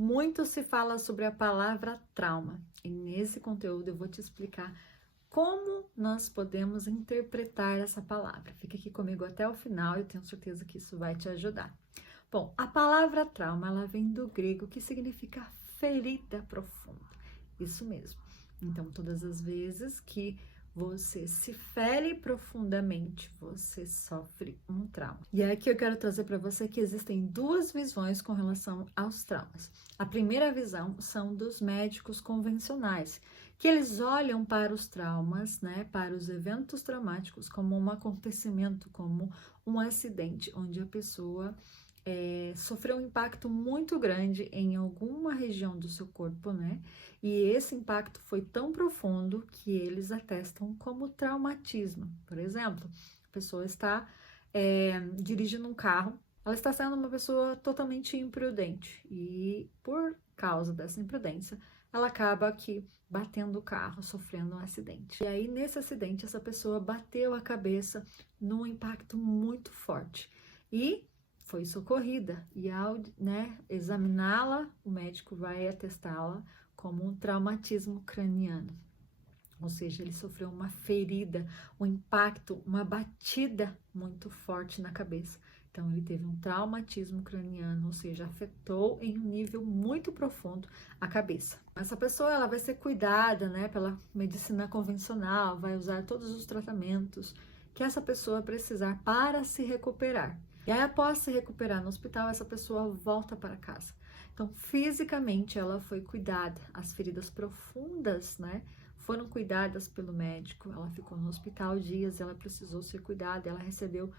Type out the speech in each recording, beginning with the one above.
Muito se fala sobre a palavra trauma, e nesse conteúdo eu vou te explicar como nós podemos interpretar essa palavra. Fica aqui comigo até o final, eu tenho certeza que isso vai te ajudar. Bom, a palavra trauma, ela vem do grego, que significa ferida profunda. Isso mesmo. Então, todas as vezes que você se fere profundamente, você sofre um trauma. E é aqui eu quero trazer para você que existem duas visões com relação aos traumas. A primeira visão são dos médicos convencionais, que eles olham para os traumas, né, para os eventos traumáticos como um acontecimento, como um acidente, onde a pessoa sofreu um impacto muito grande em alguma região do seu corpo, né? E esse impacto foi tão profundo que eles atestam como traumatismo. Por exemplo, a pessoa está dirigindo um carro, ela está sendo uma pessoa totalmente imprudente e por causa dessa imprudência, ela acaba aqui batendo o carro, sofrendo um acidente. E aí, nesse acidente, essa pessoa bateu a cabeça num impacto muito forte e foi socorrida. E ao examiná-la, o médico vai atestá-la como um traumatismo craniano. Ou seja, ele sofreu uma ferida, um impacto, uma batida muito forte na cabeça. Então, ele teve um traumatismo craniano, ou seja, afetou em um nível muito profundo a cabeça. Essa pessoa, ela vai ser cuidada, né, pela medicina convencional, vai usar todos os tratamentos que essa pessoa precisar para se recuperar. E aí, após se recuperar no hospital, essa pessoa volta para casa. Então, fisicamente, ela foi cuidada. As feridas profundas, né, foram cuidadas pelo médico. Ela ficou no hospital dias, ela precisou ser cuidada, ela recebeu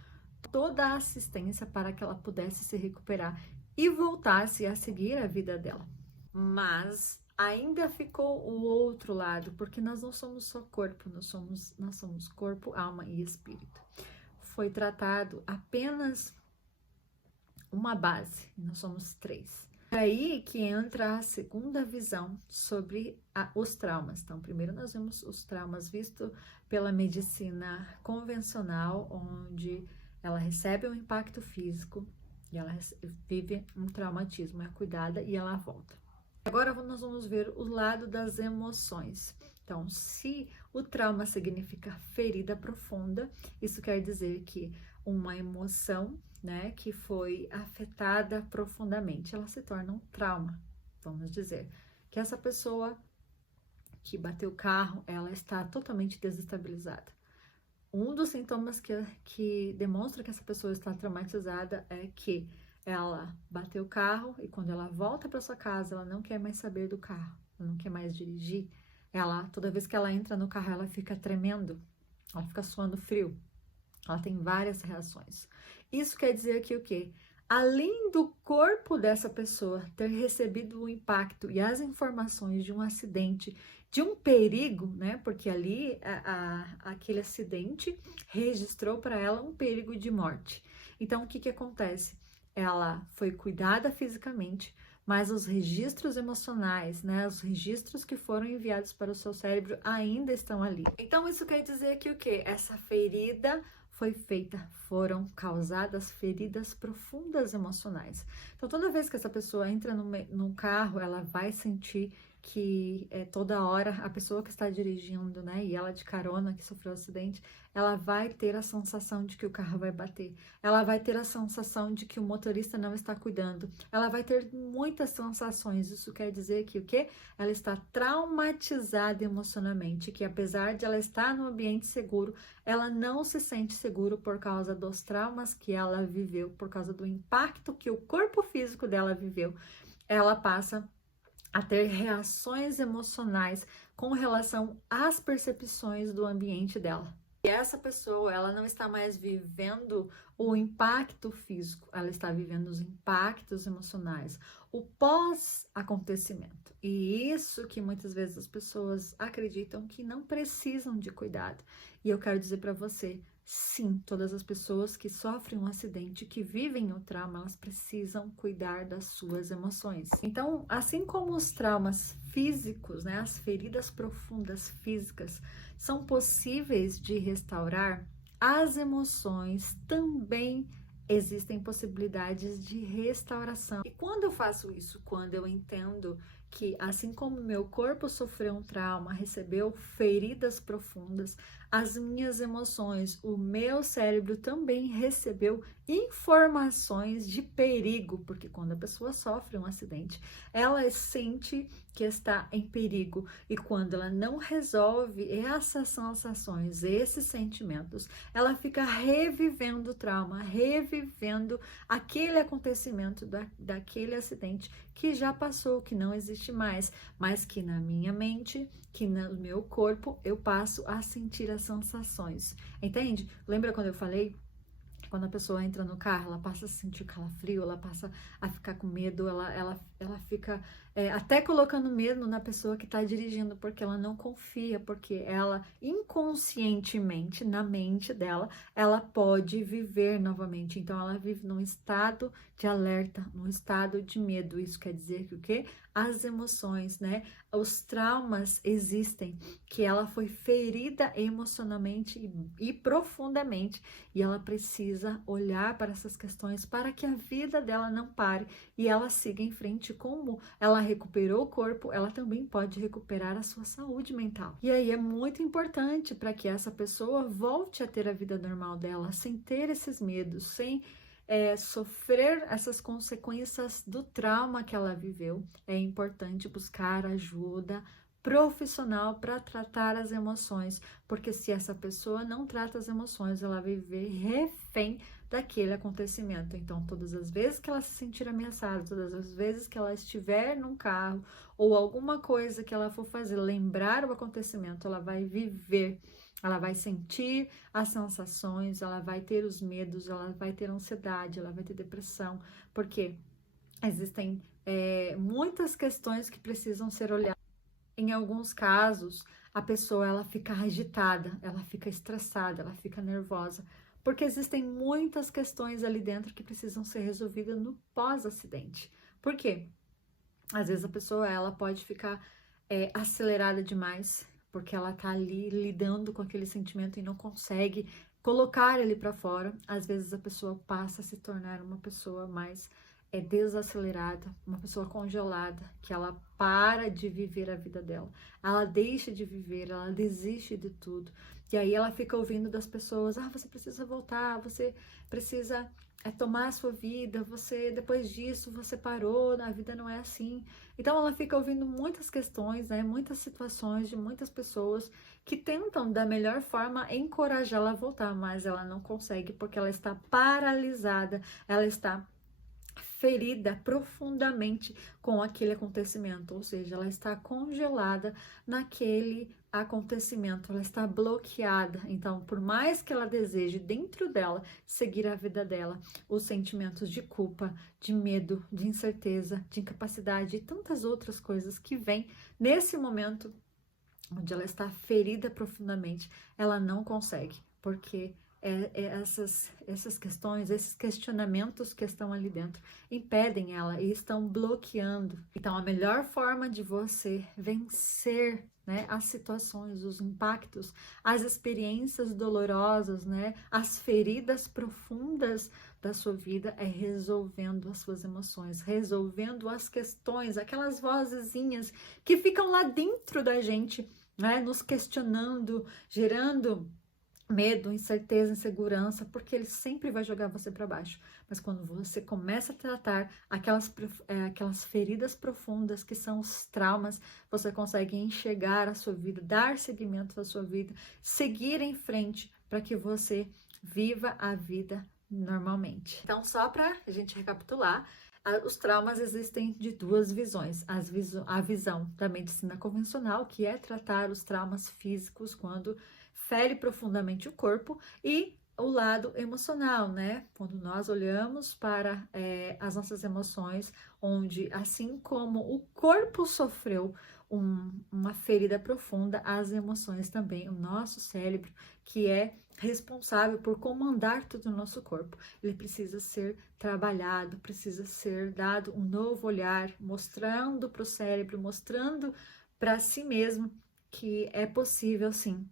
toda a assistência para que ela pudesse se recuperar e voltasse a seguir a vida dela. Mas ainda ficou o outro lado, porque nós não somos só corpo, nós somos corpo, alma e espírito. Foi tratado apenas uma base, nós somos três. É aí que entra a segunda visão sobre os traumas. Então, primeiro nós vemos os traumas vistos pela medicina convencional, onde ela recebe um impacto físico e ela vive um traumatismo, é cuidada e ela volta. Agora nós vamos ver o lado das emoções. Então, se o trauma significa ferida profunda, isso quer dizer que uma emoção, né, que foi afetada profundamente, ela se torna um trauma. Vamos dizer que essa pessoa que bateu o carro, ela está totalmente desestabilizada. Um dos sintomas que demonstra que essa pessoa está traumatizada é que ela bateu o carro e quando ela volta para sua casa, ela não quer mais saber do carro, ela não quer mais dirigir. Toda vez que ela entra no carro, ela fica tremendo, ela fica suando frio. Ela tem várias reações. Isso quer dizer que o quê? Além do corpo dessa pessoa ter recebido o impacto e as informações de um acidente, de um perigo, né? Porque ali aquele acidente registrou para ela um perigo de morte. Então, o que acontece? Ela foi cuidada fisicamente, mas os registros emocionais, né? Os registros que foram enviados para o seu cérebro ainda estão ali. Então, isso quer dizer que o quê? Essa ferida foi feita, foram causadas feridas profundas emocionais. Então, toda vez que essa pessoa entra no carro, ela vai sentir que toda hora a pessoa que está dirigindo, né, e ela de carona que sofreu um acidente, ela vai ter a sensação de que o carro vai bater, ela vai ter a sensação de que o motorista não está cuidando, ela vai ter muitas sensações. Isso quer dizer que o quê? Ela está traumatizada emocionalmente, que apesar de ela estar no ambiente seguro, ela não se sente seguro por causa dos traumas que ela viveu, por causa do impacto que o corpo físico dela viveu. Ela passa a ter reações emocionais com relação às percepções do ambiente dela. E essa pessoa, ela não está mais vivendo o impacto físico, ela está vivendo os impactos emocionais, o pós-acontecimento. E isso que muitas vezes as pessoas acreditam que não precisam de cuidado. E eu quero dizer para você, sim, todas as pessoas que sofrem um acidente, que vivem o trauma, elas precisam cuidar das suas emoções. Então, assim como os traumas físicos, né, as feridas profundas físicas, são possíveis de restaurar, as emoções também existem possibilidades de restauração. E quando eu faço isso? Quando eu entendo que, assim como meu corpo sofreu um trauma, recebeu feridas profundas, as minhas emoções, o meu cérebro também recebeu informações de perigo, porque quando a pessoa sofre um acidente, ela sente que está em perigo, e quando ela não resolve essas sensações, esses sentimentos, ela fica revivendo o trauma, revivendo aquele acontecimento daquele acidente que já passou, que não existe mais, mas que na minha mente, que no meu corpo, eu passo a sentir as sensações. Entende? Lembra quando eu falei? Quando a pessoa entra no carro, ela passa a sentir calafrio, ela passa a ficar com medo, ela fica até colocando medo na pessoa que está dirigindo, porque ela não confia, porque ela inconscientemente, na mente dela, ela pode viver novamente. Então, ela vive num estado de alerta, num estado de medo. Isso quer dizer que o quê? As emoções, né? Os traumas existem, que ela foi ferida emocionalmente e profundamente, e ela precisa olhar para essas questões para que a vida dela não pare e ela siga em frente. Como ela recuperou o corpo, ela também pode recuperar a sua saúde mental. E aí é muito importante para que essa pessoa volte a ter a vida normal dela, sem ter esses medos, sem sofrer essas consequências do trauma que ela viveu. É importante buscar ajuda profissional para tratar as emoções, porque se essa pessoa não trata as emoções, ela vai viver refém daquele acontecimento. Então, todas as vezes que ela se sentir ameaçada, todas as vezes que ela estiver num carro ou alguma coisa que ela for fazer, lembrar o acontecimento, ela vai viver. Ela vai sentir as sensações, ela vai ter os medos, ela vai ter ansiedade, ela vai ter depressão, porque existem muitas questões que precisam ser olhadas. Em alguns casos, a pessoa ela fica agitada, ela fica estressada, ela fica nervosa, porque existem muitas questões ali dentro que precisam ser resolvidas no pós-acidente. Por quê? Às vezes a pessoa ela pode ficar acelerada demais, porque ela tá ali lidando com aquele sentimento e não consegue colocar ele para fora. Às vezes a pessoa passa a se tornar uma pessoa mais desacelerada, uma pessoa congelada, que ela para de viver a vida dela, ela deixa de viver, ela desiste de tudo. E aí ela fica ouvindo das pessoas: você precisa voltar, você precisa tomar a sua vida, você depois disso você parou, a vida não é assim. Então ela fica ouvindo muitas questões, né, muitas situações de muitas pessoas que tentam da melhor forma encorajá-la a voltar, mas ela não consegue porque ela está paralisada, ela está ferida profundamente com aquele acontecimento, ou seja, ela está congelada naquele acontecimento, ela está bloqueada. Então, por mais que ela deseje dentro dela seguir a vida dela, os sentimentos de culpa, de medo, de incerteza, de incapacidade e tantas outras coisas que vêm nesse momento onde ela está ferida profundamente, ela não consegue, porque essas questões, esses questionamentos que estão ali dentro impedem ela e estão bloqueando. Então, a melhor forma de você vencer, né, as situações, os impactos, as experiências dolorosas, né, as feridas profundas da sua vida é resolvendo as suas emoções, resolvendo as questões, aquelas vozezinhas que ficam lá dentro da gente, né, nos questionando, gerando medo, incerteza, insegurança, porque ele sempre vai jogar você para baixo. Mas quando você começa a tratar aquelas feridas profundas que são os traumas, você consegue enxergar a sua vida, dar seguimento à sua vida, seguir em frente para que você viva a vida normalmente. Então, só para a gente recapitular, os traumas existem de duas visões. A visão da medicina convencional, que é tratar os traumas físicos quando fere profundamente o corpo, e o lado emocional, né? Quando nós olhamos para as nossas emoções, onde assim como o corpo sofreu uma ferida profunda, as emoções também, o nosso cérebro, que é responsável por comandar todo o nosso corpo, ele precisa ser trabalhado, precisa ser dado um novo olhar, mostrando para o cérebro, mostrando para si mesmo que é possível sim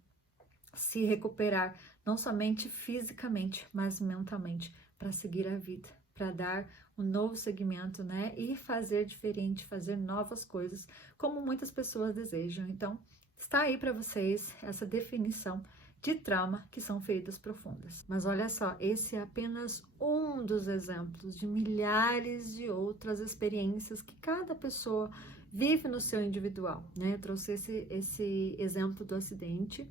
se recuperar, não somente fisicamente, mas mentalmente, para seguir a vida, para dar um novo segmento, né? E fazer diferente, fazer novas coisas, como muitas pessoas desejam. Então, está aí para vocês essa definição de trauma, que são feridas profundas. Mas olha só, esse é apenas um dos exemplos de milhares de outras experiências que cada pessoa vive no seu individual, né? Eu trouxe esse exemplo do acidente,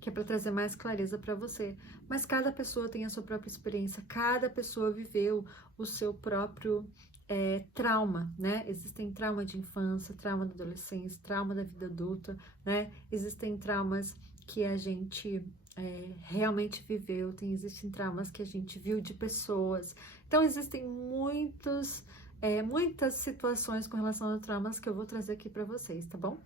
que é para trazer mais clareza para você. Mas cada pessoa tem a sua própria experiência, cada pessoa viveu o seu próprio trauma, né? Existem trauma de infância, trauma da adolescência, trauma da vida adulta, né? Existem traumas que a gente realmente viveu, existem traumas que a gente viu de pessoas. Então, existem muitas situações com relação a traumas que eu vou trazer aqui para vocês, tá bom?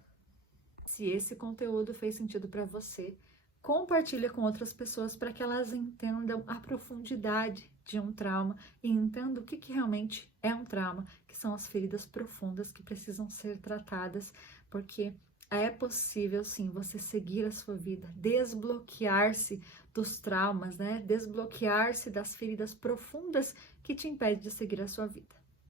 Se esse conteúdo fez sentido para você, compartilha com outras pessoas para que elas entendam a profundidade de um trauma e entendam o que realmente é um trauma, que são as feridas profundas que precisam ser tratadas, porque é possível sim você seguir a sua vida, desbloquear-se dos traumas, né? Desbloquear-se das feridas profundas que te impedem de seguir a sua vida.